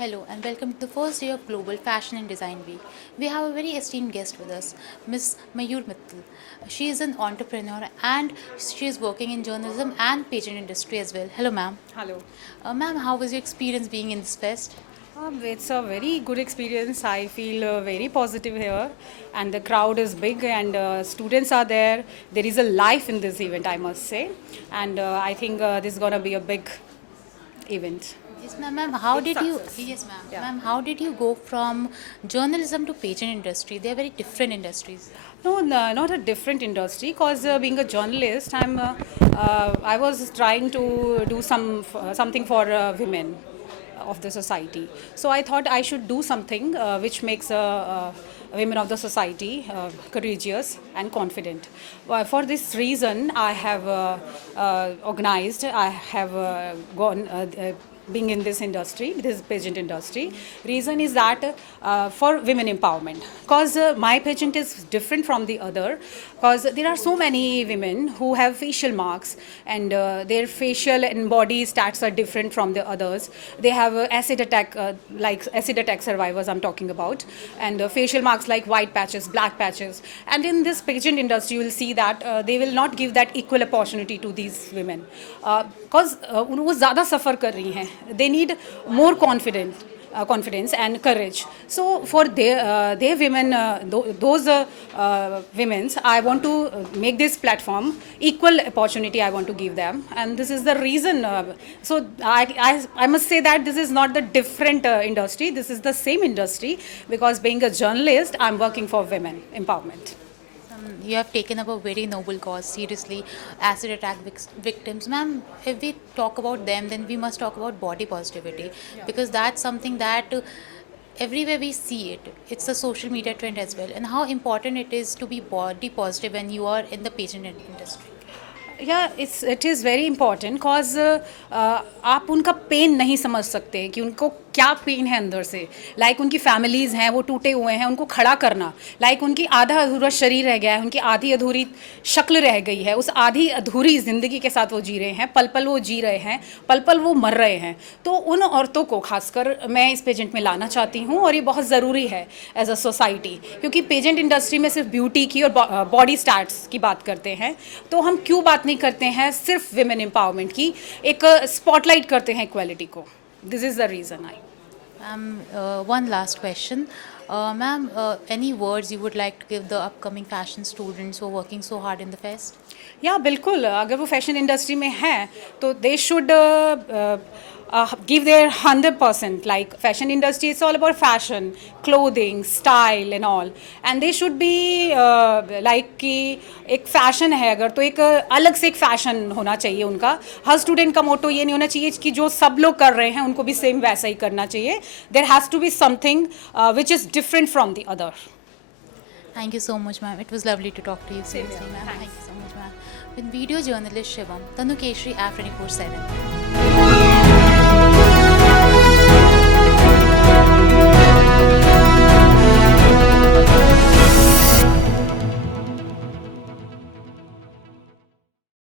Hello and welcome to the first day of Global Fashion and Design Week. We have a very esteemed guest with us, Ms. Mayur Mittal. She is an entrepreneur and she is working in journalism and pageant industry as well. Hello, ma'am. Hello. Ma'am, how was your experience being in this fest? It's a very good experience. I feel very positive here, and the crowd is big, and students are there. There is a life in this event, I must say, and I think this is gonna be a big event. Yes, ma'am. Ma'am, how It's did you? success. Yes, ma'am. Yeah. Ma'am, how did you go from journalism to pageant industry? They are very different industries. No, not a different industry. Cause being a journalist, I was trying to do something for women of the society. So I thought I should do something which makes women of the society courageous and confident. For this reason, I have organized. I have gone. Being in this industry, this pageant industry, reason is that for women empowerment, because my pageant is different from the other, because there are so many women who have facial marks, and their facial and body stats are different from the others. They have acid attack, like acid attack survivors I'm talking about, and facial marks like white patches, black patches. And in this pageant industry, you will see that they will not give that equal opportunity to these women, because वो ज़्यादा सफ़र कर रही हैं. They need more confidence and courage. So for their women, those women's, I want to make this platform equal opportunity. I want to give them, and this is the reason. So I must say that this is not the different industry. This is the same industry, because being a journalist, I'm working for women empowerment. You have taken up a very noble cause, seriously. Acid attack victims. Ma'am, if we talk about them, then we must talk about body positivity because that's something that everywhere we see it. It's a social media trend as well. And how important it is to be body positive when you are in the pageant industry. या it is very important cause आप उनका pen नहीं समझ सकते कि उनको क्या pen है अंदर से. लाइक उनकी फैमिलीज़ हैं, वो टूटे हुए हैं, उनको खड़ा करना. लाइक उनकी आधा अधूरा शरीर रह गया है, उनकी आधी अधूरी शक्ल रह गई है, उस आधी अधूरी ज़िंदगी के साथ वो जी रहे हैं, पल पल वो जी रहे हैं, पल पल वो मर रहे हैं. तो उन औरतों को खासकर मैं इस पेजेंट में लाना चाहती हूँ, और ये बहुत ज़रूरी है एज अ सोसाइटी, क्योंकि पेजेंट इंडस्ट्री में सिर्फ ब्यूटी की और बॉडी स्टैट्स की बात करते हैं. तो हम क्यों बात नहीं करते हैं सिर्फ विमेन एम्पावरमेंट की, एक स्पॉटलाइट करते हैं इक्वालिटी को. This is the reason. One last question. Ma'am, any words you would like to give the upcoming fashion students who are working so hard in the fest? या बिल्कुल, अगर वो fashion industry में हैं तो they should give their 100%. Like fashion industry, it's all about fashion, clothing, style and all, and they should be like कि एक fashion है अगर, तो एक अलग से एक फैशन होना चाहिए उनका. हर स्टूडेंट का मोटो ये नहीं होना चाहिए कि जो सब लोग कर रहे हैं उनको भी सेम वैसा ही करना चाहिए. There has to be something which is different from the other. Thank you so much, ma'am. It was lovely to talk to you. Seriously, ma'am. Thank you so much, ma'am. With video journalist Shivam, Tanukeshri, Af 24/7.